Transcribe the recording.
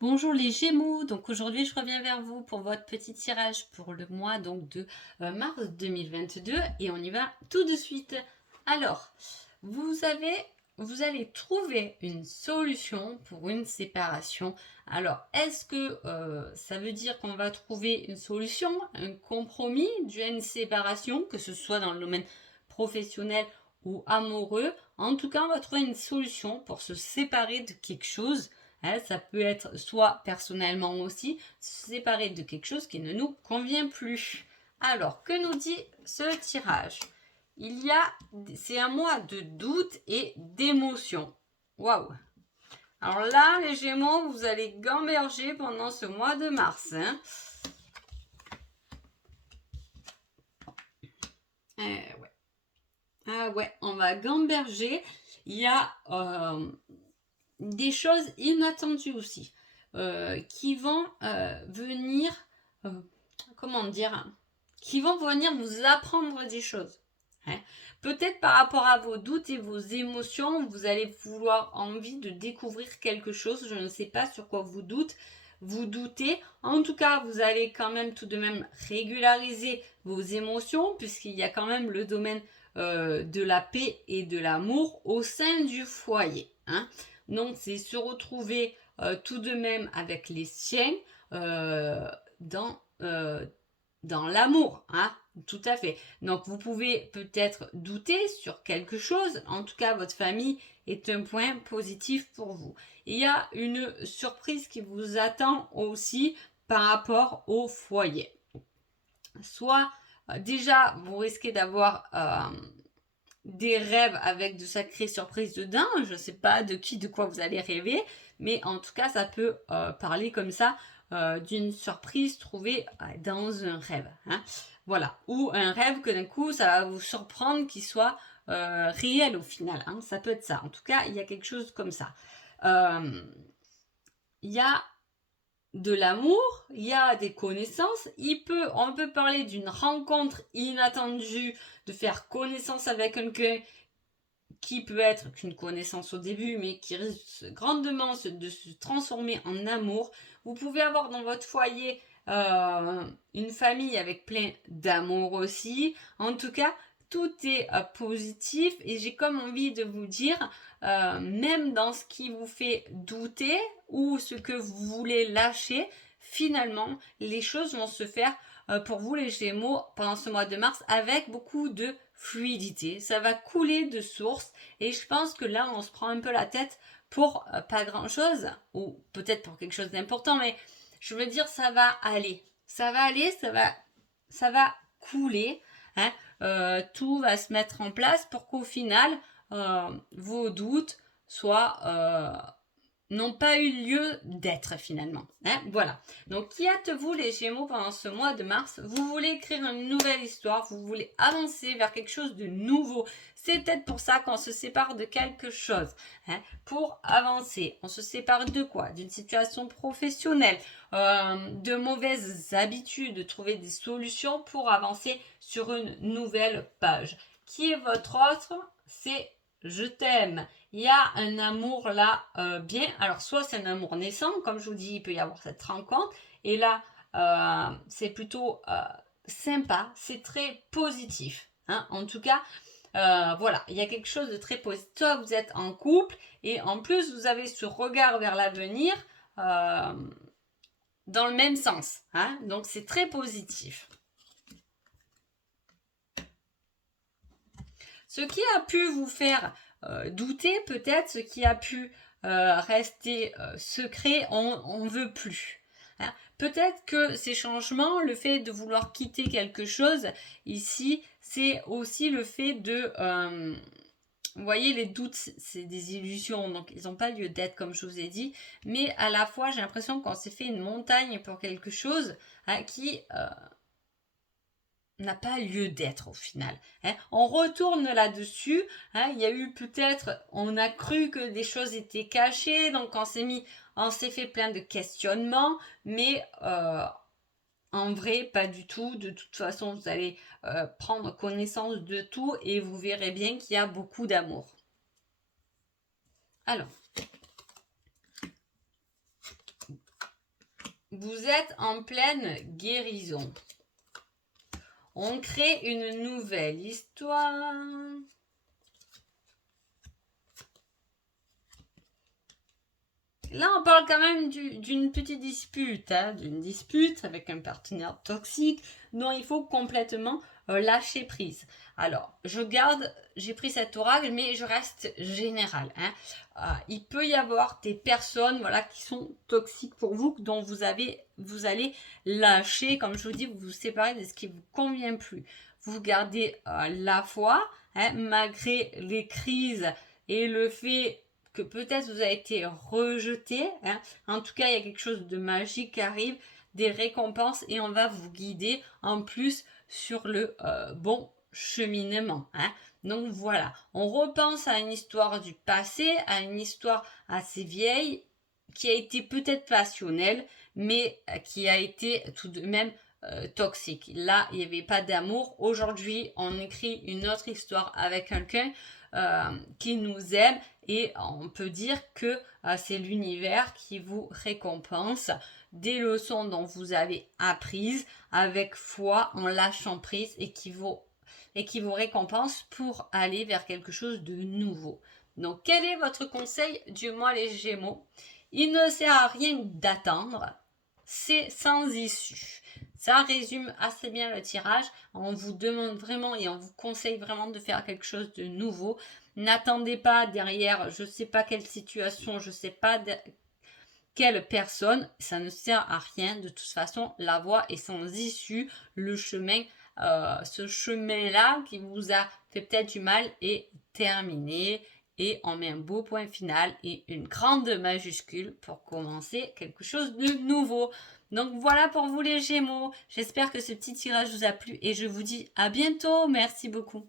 Bonjour les Gémeaux, donc aujourd'hui je reviens vers vous pour votre petit tirage pour le mois donc de mars 2022 et on y va tout de suite. Alors, vous avez, vous allez trouver une solution pour une séparation. Alors, est-ce que ça veut dire qu'on va trouver une solution, un compromis d'une séparation, que ce soit dans le domaine professionnel ou amoureux? En tout cas, on va trouver une solution pour se séparer de quelque chose. Hein, ça peut être soit personnellement aussi, se séparer de quelque chose qui ne nous convient plus. Alors, que nous dit ce tirage? C'est un mois de doute et d'émotion. Waouh! Alors là, les Gémeaux, vous allez gamberger pendant ce mois de mars. Hein. Ouais. Ah ouais, on va gamberger. Il y a des choses inattendues aussi qui vont venir, euh, comment dire, qui vont venir vous apprendre des choses. Hein. Peut-être par rapport à vos doutes et vos émotions, vous allez vouloir envie de découvrir quelque chose. Je ne sais pas sur quoi vous doutez. En tout cas, vous allez quand même tout de même régulariser vos émotions puisqu'il y a quand même le domaine de la paix et de l'amour au sein du foyer. Hein. Donc, c'est se retrouver tout de même avec les siens euh, dans, euh, dans l'amour. Hein. Tout à fait. Donc, vous pouvez peut-être douter sur quelque chose. En tout cas, votre famille est un point positif pour vous. Il y a une surprise qui vous attend aussi par rapport au foyer. Soit, déjà, vous risquez d'avoir des rêves avec de sacrées surprises dedans. Je ne sais pas de qui, de quoi vous allez rêver, mais en tout cas, ça peut parler comme ça d'une surprise trouvée dans un rêve. Hein. Voilà. Ou un rêve que d'un coup, ça va vous surprendre qu'il soit réel au final. Hein. Ça peut être ça. En tout cas, il y a quelque chose comme ça. Il y a de l'amour, il y a des connaissances, on peut parler d'une rencontre inattendue, de faire connaissance avec quelqu'un qui peut être qu'une connaissance au début, mais qui risque grandement de se transformer en amour. Vous pouvez avoir dans votre foyer une famille avec plein d'amour aussi. En tout cas, tout est positif et j'ai comme envie de vous dire, même dans ce qui vous fait douter ou ce que vous voulez lâcher, finalement, les choses vont se faire pour vous les Gémeaux pendant ce mois de mars avec beaucoup de fluidité. Ça va couler de source et je pense que là, on se prend un peu la tête pour pas grand-chose ou peut-être pour quelque chose d'important, mais je veux dire, ça va aller. Ça va aller, ça va couler. Hein. Tout va se mettre en place pour qu'au final, vos doutes soient n'ont pas eu lieu d'être finalement. Hein, voilà. Donc, qui êtes-vous les Gémeaux pendant ce mois de mars? Vous voulez écrire une nouvelle histoire, vous voulez avancer vers quelque chose de nouveau. C'est peut-être pour ça qu'on se sépare de quelque chose. Hein, pour avancer, on se sépare de quoi? D'une situation professionnelle, de mauvaises habitudes, trouver des solutions pour avancer sur une nouvelle page. Qui est votre autre? C'est je t'aime. Il y a un amour là bien. Alors, soit c'est un amour naissant, comme je vous dis, il peut y avoir cette rencontre. Et là, c'est plutôt sympa, c'est très positif. Hein. En tout cas, voilà, il y a quelque chose de très positif. Soit vous êtes en couple et en plus, vous avez ce regard vers l'avenir dans le même sens. Hein. Donc, c'est très positif. Ce qui a pu vous faire douter, peut-être, ce qui a pu rester secret, on ne veut plus. Hein. Peut-être que ces changements, le fait de vouloir quitter quelque chose, ici, c'est aussi le fait de... vous voyez, les doutes, c'est des illusions, donc ils n'ont pas lieu d'être, comme je vous ai dit. Mais à la fois, j'ai l'impression qu'on s'est fait une montagne pour quelque chose hein, qui n'a pas lieu d'être au final. Hein. On retourne là-dessus. Hein. Il y a eu peut-être, on a cru que des choses étaient cachées, donc on s'est fait plein de questionnements, mais en vrai, pas du tout. De toute façon, vous allez prendre connaissance de tout et vous verrez bien qu'il y a beaucoup d'amour. Alors, vous êtes en pleine guérison. On crée une nouvelle histoire. Là, on parle quand même d'une petite dispute, d'une dispute avec un partenaire toxique dont il faut complètement lâcher prise. Alors, j'ai pris cet oracle, mais je reste général. Il peut y avoir des personnes, voilà, qui sont toxiques pour vous, dont vous allez lâcher, comme je vous dis, vous vous séparez de ce qui vous convient plus. Vous gardez la foi, malgré les crises et le fait que peut-être vous avez été rejeté. En tout cas, il y a quelque chose de magique qui arrive, des récompenses, et on va vous guider en plus sur le bon cheminement. Donc voilà, on repense à une histoire du passé, à une histoire assez vieille, qui a été peut-être passionnelle, mais qui a été tout de même toxique. Là, il n'y avait pas d'amour. Aujourd'hui, on écrit une autre histoire avec quelqu'un qui nous aime, et on peut dire que c'est l'univers qui vous récompense des leçons dont vous avez apprises avec foi, en lâchant prise, et qui vous récompense pour aller vers quelque chose de nouveau. Donc, quel est votre conseil du mois les Gémeaux? Il ne sert à rien d'attendre, c'est sans issue. Ça résume assez bien le tirage. On vous demande vraiment et on vous conseille vraiment de faire quelque chose de nouveau. N'attendez pas derrière, je ne sais pas quelle situation, je ne sais pas quelle personne. Ça ne sert à rien. De toute façon, la voie est sans issue. Le chemin, ce chemin-là qui vous a fait peut-être du mal est terminé. Et on met un beau point final et une grande majuscule pour commencer quelque chose de nouveau. Donc voilà pour vous les Gémeaux. J'espère que ce petit tirage vous a plu et je vous dis à bientôt. Merci beaucoup.